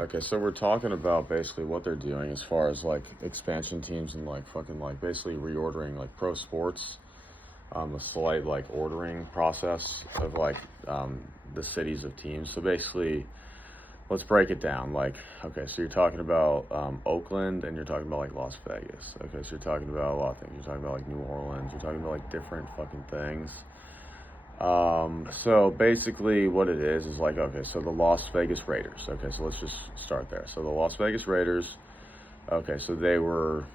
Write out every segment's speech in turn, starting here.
Okay, so we're talking about basically what they're doing as far as like expansion teams and like fucking like basically reordering like pro sports, a slight like ordering process of like the cities of teams. So basically, let's break it down. Like, okay, so you're talking about Oakland and you're talking about like Las Vegas. Okay, so you're talking about a lot of things. You're talking about like New Orleans. You're talking about like different fucking things. So basically what it is like, okay, so the Las Vegas Raiders. Okay, so let's just start there. So the Las Vegas Raiders, okay, so they were,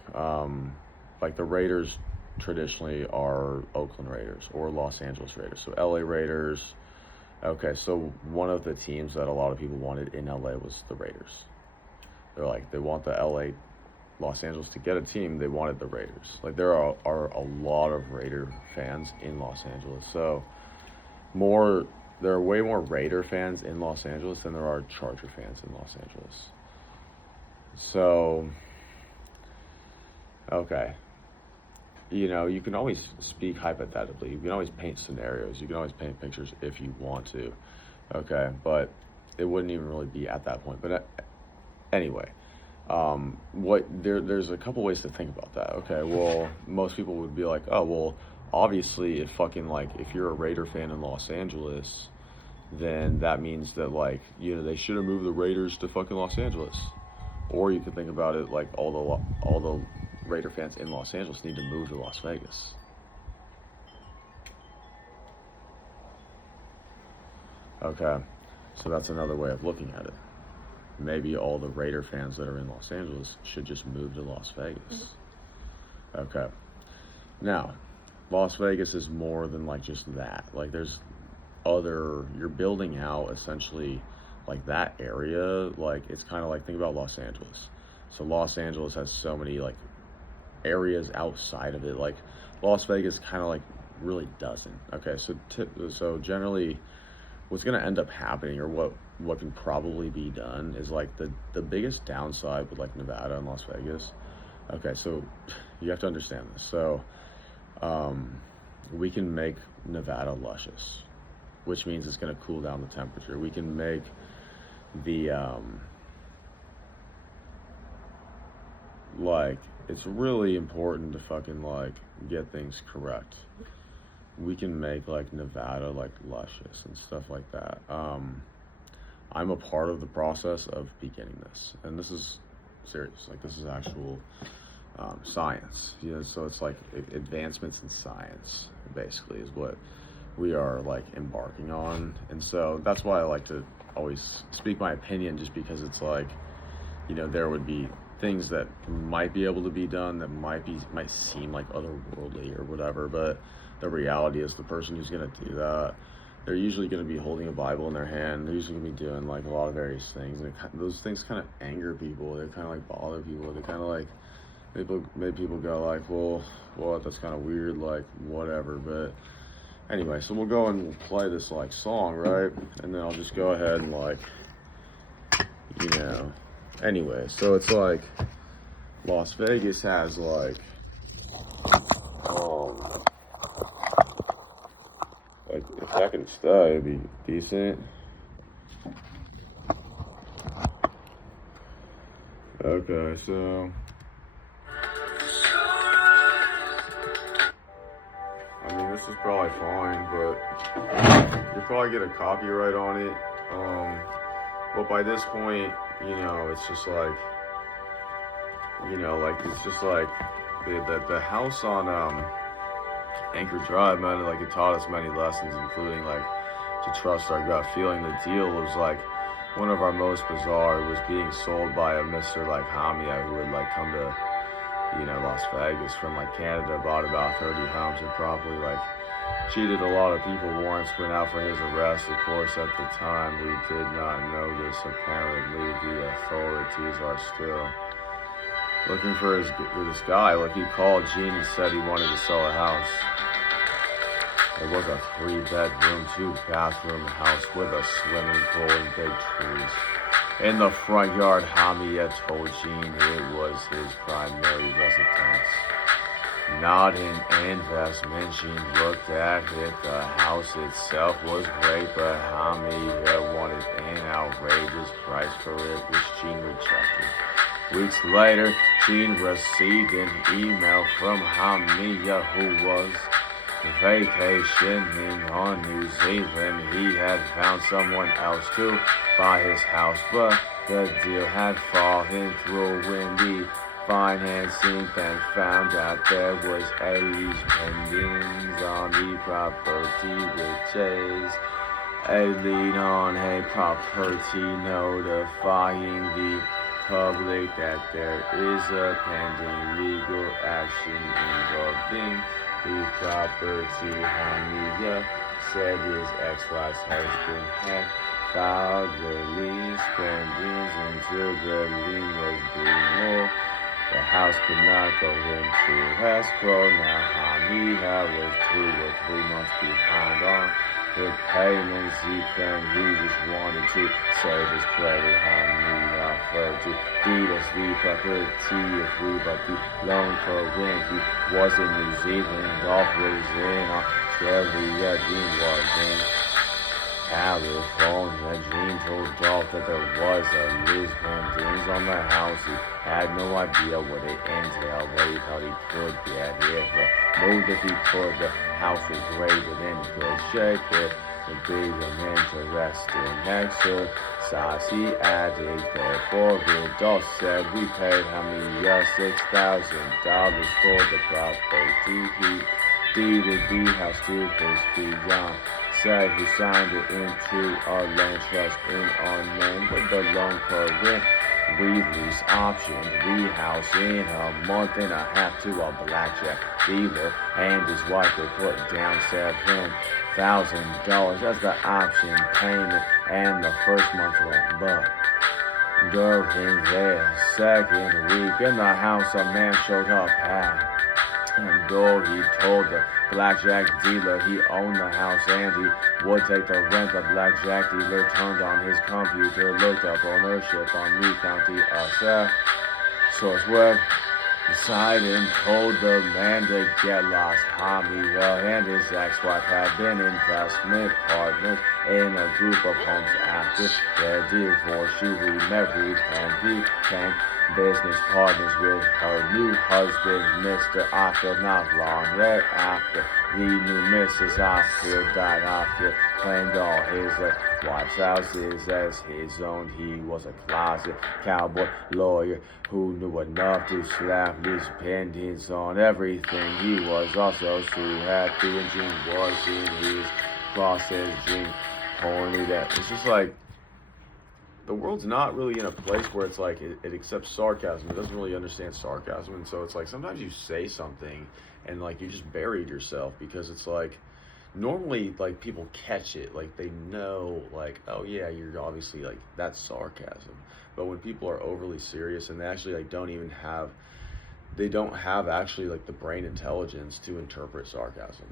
like the Raiders traditionally are Oakland Raiders or Los Angeles Raiders. So LA Raiders, okay, so one of the teams that a lot of people wanted in LA was the Raiders. They're like, they want the LA, Los Angeles to get a team, they wanted the Raiders. Like there are a lot of Raider fans in Los Angeles. So, there are way more Raider fans in Los Angeles than there are Charger fans in Los Angeles. So, okay, you can always speak hypothetically. You can always paint scenarios. You can always paint pictures if you want to. Okay, but it wouldn't even really be at that point. But anyway, there's a couple ways to think about that. Okay, well, most people would be like, oh, well, obviously, if you're a Raider fan in Los Angeles, then that means that they should have moved the Raiders to fucking Los Angeles. Or you could think about it like all the Raider fans in Los Angeles need to move to Las Vegas. Okay, so that's another way of looking at it. Maybe all the Raider fans that are in Los Angeles should just move to Las Vegas. Okay, now Las Vegas is more than like just that. Like you're building out essentially like that area. Like it's kind of like, think about Los Angeles. So Los Angeles has so many like areas outside of it. Like Las Vegas kind of like really doesn't. Okay, so generally what's going to end up happening, or what can probably be done, is like the biggest downside with like Nevada and Las Vegas. Okay, so you have to understand this. So we can make Nevada luscious, which means it's going to cool down the temperature. We can make the it's really important to fucking like get things correct. We can make like Nevada like luscious and stuff like that. I'm a part of the process of beginning this, and this is serious. Like this is actual science. So it's like advancements in science basically is what we are like embarking on. And so that's why I like to always speak my opinion, just because it's like, there would be things that might be able to be done that might seem like otherworldly or whatever, but the reality is the person who's going to do that, they're usually going to be holding a Bible in their hand. They're usually going to be doing like a lot of various things, and those things kind of anger people. They kind of like bother people. They kind of like make people go like, well, that's kind of weird, like whatever. But anyway, so we'll go and play this like song, right? And then I'll just go ahead and like, anyway, so it's like Las Vegas has like if that can stay, it'd be decent. Okay, so I mean, this is probably fine, but you'll probably get a copyright on it. But by this point, it's just like, it's just like the house on Anchor Drive, man. Like it taught us many lessons, including like to trust our gut feeling. The deal was like one of our most bizarre. It was being sold by a Mr. like Hamia, who had like come to Las Vegas from like Canada, bought about 30 homes, and probably like cheated a lot of people. Warrants went out for his arrest. Of course, at the time we did not know this. Apparently, the authorities are still looking for this guy. Like he called Gene and said he wanted to sell a house. It was a 3-bedroom, 2-bathroom house with a swimming pool and big trees. In the front yard, Hamia told Gene it was his primary residence. Not an investment. She looked at it. The house itself was great, but Hamiya wanted an outrageous price for it, which Jean rejected. Weeks later, Jean received an email from Hamiya, who was vacationing on New Zealand. He had found someone else to buy his house, but the deal had fallen through when the financing bank found out there was age pendings on the property, which is a lien on a property, notifying the public that there is a pending legal action involving the property. Hamiya said his ex-wife's husband had filed the lease pendings until the lien was due more. The house could not go into escrow. Now Hamiya was 2 or 3 months behind on the payments. He just wanted to save his credit. Hamiya offered to deed us the property if we but the loan for rent. He was in New Zealand, Golf was in Australia, Dean was in California. Jean told Dolph that there was a lease pendings on the house. He had no idea what it entailed, but he thought he could get it. The move that he put the house is great, but then he could shake it. The big and interesting exercise he added before it. Dolph said we paid Hamiya $6,000 for the property. He deeded the house to his fiancée. Said he signed it into a land trust in our name with the loan for rent. We lease optioned the house in a month and a half to a blackjack dealer, and his wife would put down $7,000 as the option payment and the first month's rent. But during their second week in the house, a man showed up and though he told the blackjack dealer he owned the house and he would take the rent, the blackjack dealer turned on his computer, looked up ownership on New County Source Web site and told the man to get lost. Hamiya and his ex-wife had been investment partners in a group of homes after their divorce. She remarried and became business partners with her new husband, Mr. Oscar. Not long thereafter, the new Mrs. Oscar died. Oscar claimed all his wife's houses as his own. He was a closet cowboy lawyer who knew enough to slap his pendants on everything. He was also too happy, and Jean was in his process. Jean horny that it's just like the world's not really in a place where it's like it accepts sarcasm. It doesn't really understand sarcasm, and so it's like sometimes you say something and like you just buried yourself, because it's like normally like people catch it, like they know like, oh yeah, you're obviously like that's sarcasm. But when people are overly serious and they actually like don't have actually like the brain intelligence to interpret sarcasm.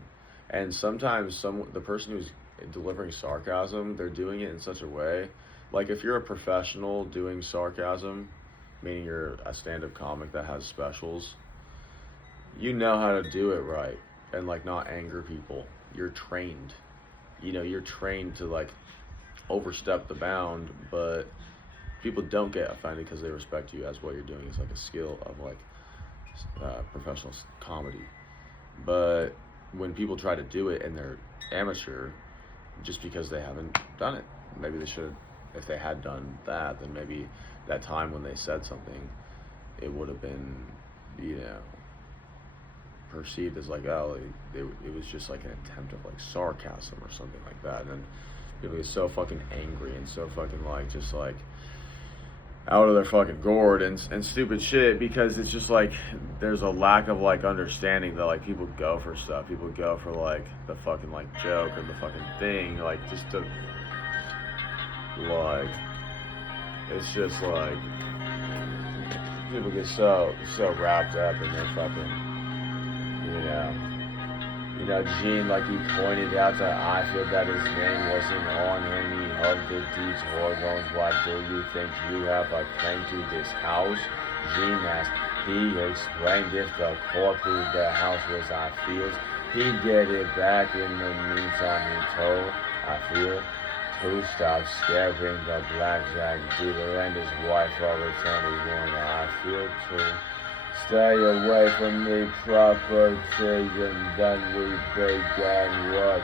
And sometimes the person who's delivering sarcasm, they're doing it in such a way, like if you're a professional doing sarcasm, meaning you're a stand-up comic that has specials, you know how to do it right and like not anger people. You're trained. You're trained to like overstep the bound, but people don't get offended because they respect you as what you're doing is like a skill of like professional comedy. But when people try to do it and they're amateur just because they haven't done it, maybe they should. If they had done that, then maybe that time when they said something, it would have been, perceived as like, oh, it was just like an attempt of like sarcasm or something like that. And then people get so fucking angry and so fucking like just like out of their fucking gourd and stupid shit, because it's just like there's a lack of like understanding that like people go for stuff. People go for like the fucking like joke or the fucking thing, like just to like, it's just like people get so wrapped up in their fucking, Jean, like he pointed out that I feel that his name wasn't on any of the deeds or loans. Why do you think you have a claim to this house? Jean asked. He explained if the court proved the house was Ifields, he'd get it back. In the meantime, he told Ifield to stop scaring the blackjack dealer and his wife all the time. He warned Ifield to stay away from the property, and then we began what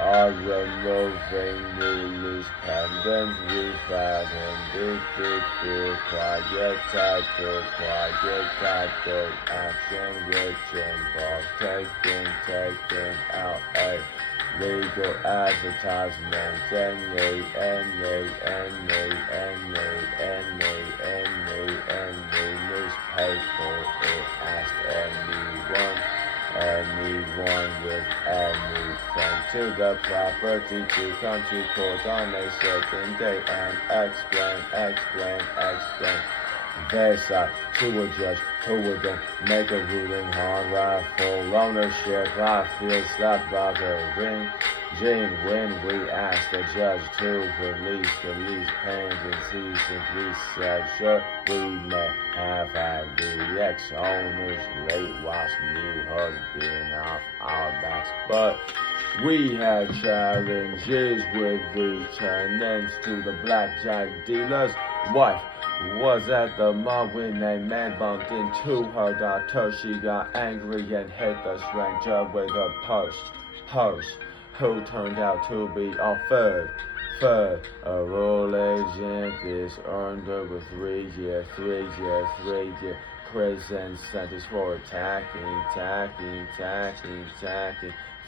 are removing new lease pendants. We found him quiet title action which involves taking out a legal advertisement. Any newspaper. It asked anyone with anything to the property to come to court on a certain day and explain. They side to a judge who would then make a ruling on rightful ownership. I feel slapped by the ring. Gene, when we asked the judge to release the lease pendencies, simply said, sure, we may have had the ex-owner's late wife's new husband off our backs, but we had challenges with the tenants to the blackjack dealer's wife. Was at the mall when a man bumped into her daughter. She got angry and hit the stranger with a purse, who turned out to be a third. A roll agent is earned over 3 year prison sentence for attacking.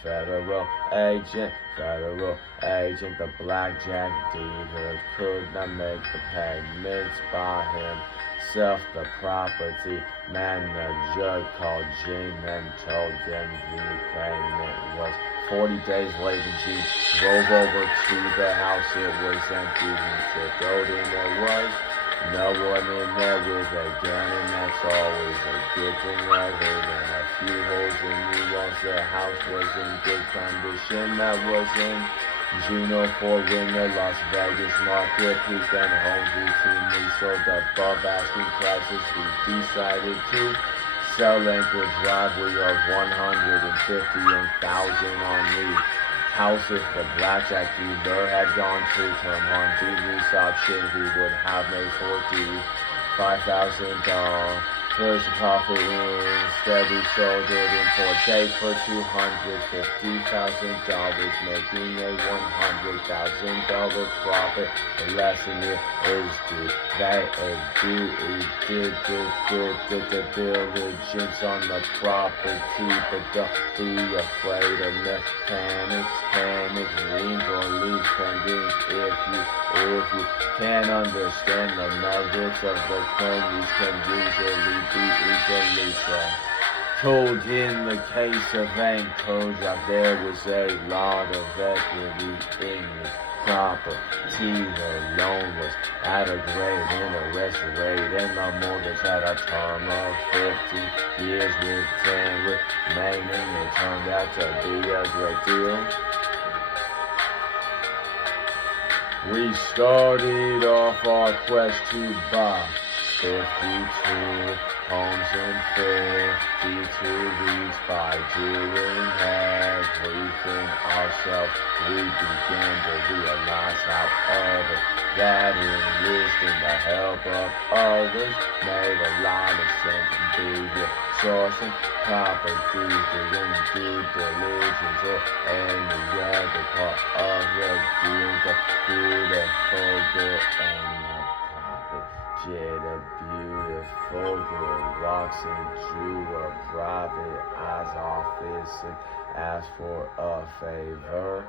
Federal agent, the blackjack dealer could not make the payments by himself. The property manager called Gene and told them the payment was 40 days late. Gene drove over to the house. It was empty. He took and there was no one in there with a gun, and that's always a good thing. Rather than a few holes in the walls, the house was in good condition. That was in Juno for when the Las Vegas market peaked and homes routinely sold above asking prices. We decided to sell Anchor driveway of 150 and 1,000 on the house. If the blackjack dealer had gone to term on the lease option, he would have made $45,000 profit. Instead, we sold it in 4 days for $250,000, making a $100,000 profit. The lesson here is did the diligence on the property, but don't be afraid of mechanics, liens or lease pending. If you can't understand the merits of the claim, you can usually be easily told. In the case of Anchor, that there was a lot of equity in the property. The loan was at a great interest rate, and the mortgage had a term of 50 years with 10 remaining. It turned out to be a great deal. We started off our quest to buy 52 homes and 52 weeks. By doing everything ourselves, we began to realize, however, that enlisting the help of others made a lot of sense. Big sourcing properties, doing due diligence, or any other part of the deal, the beautiful girl and the profit. Did a beautiful girl walks into a private eye's office and asks for a favor.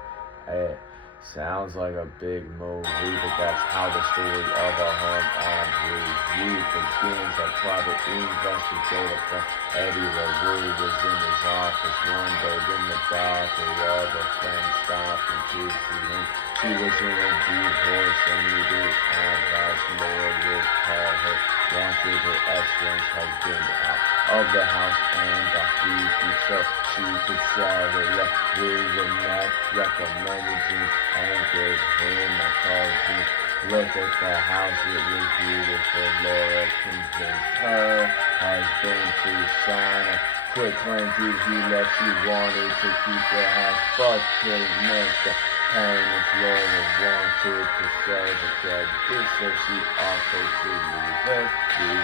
It sounds like a big movie, but that's how the story of a home ad review begins. A private investigator from Eddie LaRue was in his office one day when the daughter of a friend stopped and to see him. She was in a divorce and needed advice. Lord would call her, wanted her ex-friend's husband out of the house and got beefy so she could sell it. We were not recommending Anchor him. I called him Look at the house, it was beautiful. Laura convinced her husband to sign a quit claim deed. He left, she wanted to keep the house, but couldn't make the payments. Laura wanted to sell the credit, so she offered to leave her. She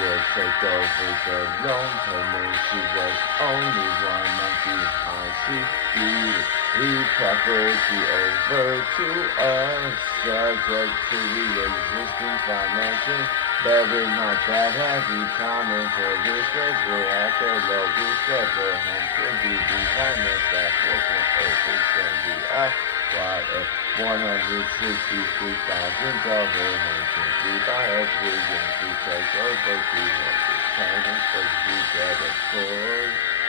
would take over the loan payment. She was only 1 month behind. She deeded the property over to us, subject to the existing financing. But it's not that heavy time until this goes way at the lowest ever. Home could be refinanced at 4.8% DIY. $163,000 home simply by us. We're going to take over 200 payments for the debt of course.